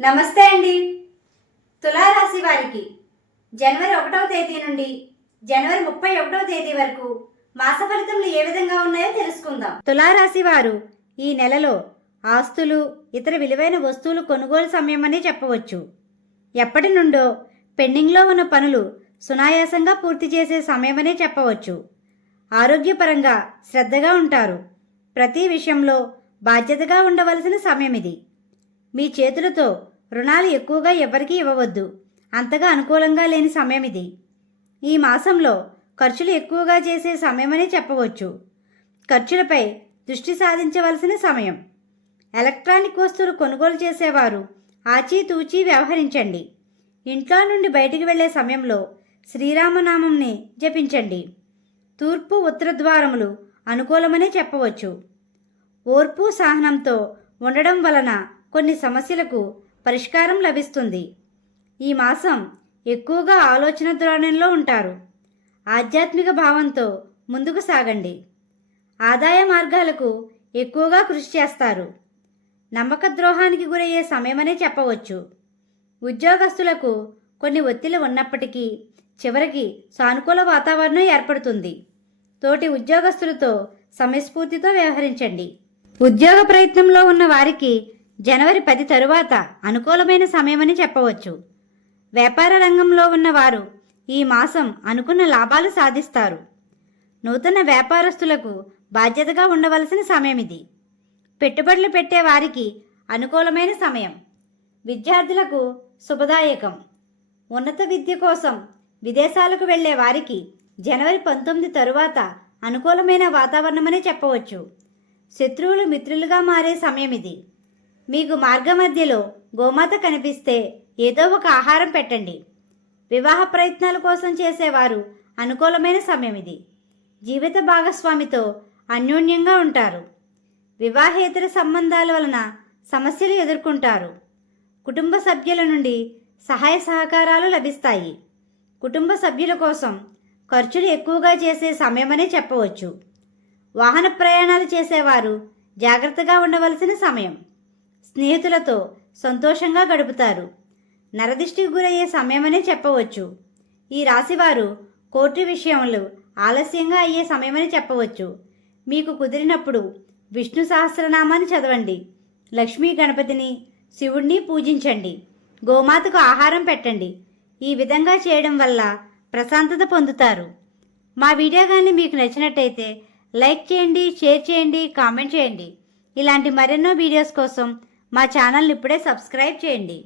నమస్తే అండి. తులారాశి వారికి జనవరి 1వ తేదీ నుండి జనవరి 31వ తేదీ వరకు మాస ఫలితములు ఏ విధంగా ఉన్నాయో తెలుసుకుందాం. తులారాశి వారు ఈ నెలలో ఆస్తులు ఇతర విలువైన వస్తువులు కొనుగోలు సమయమని చెప్పవచ్చు. ఎప్పటి నుండో పెండింగ్లో ఉన్న పనులు సునాయాసంగా పూర్తి చేసే సమయమనే చెప్పవచ్చు. ఆరోగ్యపరంగా శ్రద్ధగా ఉంటారు. ప్రతి విషయంలో బాధ్యతగా ఉండవలసిన సమయం ఇది. మీ చేతులతో రుణాలు ఎక్కువగా ఎవరికీ ఇవ్వవద్దు. అంతగా అనుకూలంగా లేని సమయం ఇది. ఈ మాసంలో ఖర్చులు ఎక్కువగా చేసే సమయమని చెప్పవచ్చు. ఖర్చులపై దృష్టి సాధించవలసిన సమయం. ఎలక్ట్రానిక్ వస్తువులు కొనుగోలు చేసేవారు ఆచితూచి వ్యవహరించండి. ఇంట్లో నుండి బయటికి వెళ్లే సమయంలో శ్రీరామనామంని జపించండి. తూర్పు ఉత్తర ద్వారములు అనుకూలమని చెప్పవచ్చు. ఓర్పు సహనంతో ఉండడం వలన కొన్ని సమస్యలకు పరిష్కారం లభిస్తుంది. ఈ మాసం ఎక్కువగా ఆలోచన ధోరణిలో ఉంటారు. ఆధ్యాత్మిక భావంతో ముందుకు సాగండి. ఆదాయ మార్గాలకు ఎక్కువగా కృషి చేస్తారు. నమ్మక ద్రోహానికి గురయ్యే సమయమనే చెప్పవచ్చు. ఉద్యోగస్తులకు కొన్ని ఒత్తిళ్లు ఉన్నప్పటికీ చివరికి సానుకూల వాతావరణం ఏర్పడుతుంది. తోటి ఉద్యోగస్తులతో సమయస్ఫూర్తితో వ్యవహరించండి. ఉద్యోగ ప్రయత్నంలో ఉన్న వారికి జనవరి 10 తరువాత అనుకూలమైన సమయమని చెప్పవచ్చు. వ్యాపార రంగంలో ఉన్నవారు ఈ మాసం అనుకున్న లాభాలు సాధిస్తారు. నూతన వ్యాపారస్తులకు బాధ్యతగా ఉండవలసిన సమయం ఇది. పెట్టుబడులు పెట్టే వారికి అనుకూలమైన సమయం. విద్యార్థులకు శుభదాయకం. ఉన్నత విద్య కోసం విదేశాలకు వెళ్లే వారికి జనవరి 19 తరువాత అనుకూలమైన వాతావరణమనే చెప్పవచ్చు. శత్రువులు మిత్రులుగా మారే సమయం ఇది. మీకు మార్గమధ్యలో గోమాత కనిపిస్తే ఏదో ఒక ఆహారం పెట్టండి. వివాహ ప్రయత్నాల కోసం చేసేవారు అనుకూలమైన సమయం ఇది. జీవిత భాగస్వామితో అన్యోన్యంగా ఉంటారు. వివాహేతర సంబంధాల వలన సమస్యలు ఎదుర్కొంటారు. కుటుంబ సభ్యుల నుండి సహాయ సహకారాలు లభిస్తాయి. కుటుంబ సభ్యుల కోసం ఖర్చులు ఎక్కువగా చేసే సమయమనే చెప్పవచ్చు. వాహన ప్రయాణాలు చేసేవారు జాగ్రత్తగా ఉండవలసిన సమయం. స్నేహితులతో సంతోషంగా గడుపుతారు. నరదిష్టికి గురయ్యే సమయమనే చెప్పవచ్చు. ఈ రాశివారు కోర్టు విషయంలో ఆలస్యంగా అయ్యే సమయమని చెప్పవచ్చు. మీకు కుదిరినప్పుడు విష్ణు సహస్రనామాన్ని చదవండి. లక్ష్మీ గణపతిని శివుణ్ణి పూజించండి. గోమాతకు ఆహారం పెట్టండి. ఈ విధంగా చేయడం వల్ల ప్రశాంతత పొందుతారు. మా వీడియో కానీ మీకు నచ్చినట్టయితే లైక్ చేయండి, షేర్ చేయండి, కామెంట్ చేయండి. ఇలాంటి మరెన్నో వీడియోస్ కోసం మా ఛానల్ని ఇప్పుడే సబ్స్క్రైబ్ చేయండి.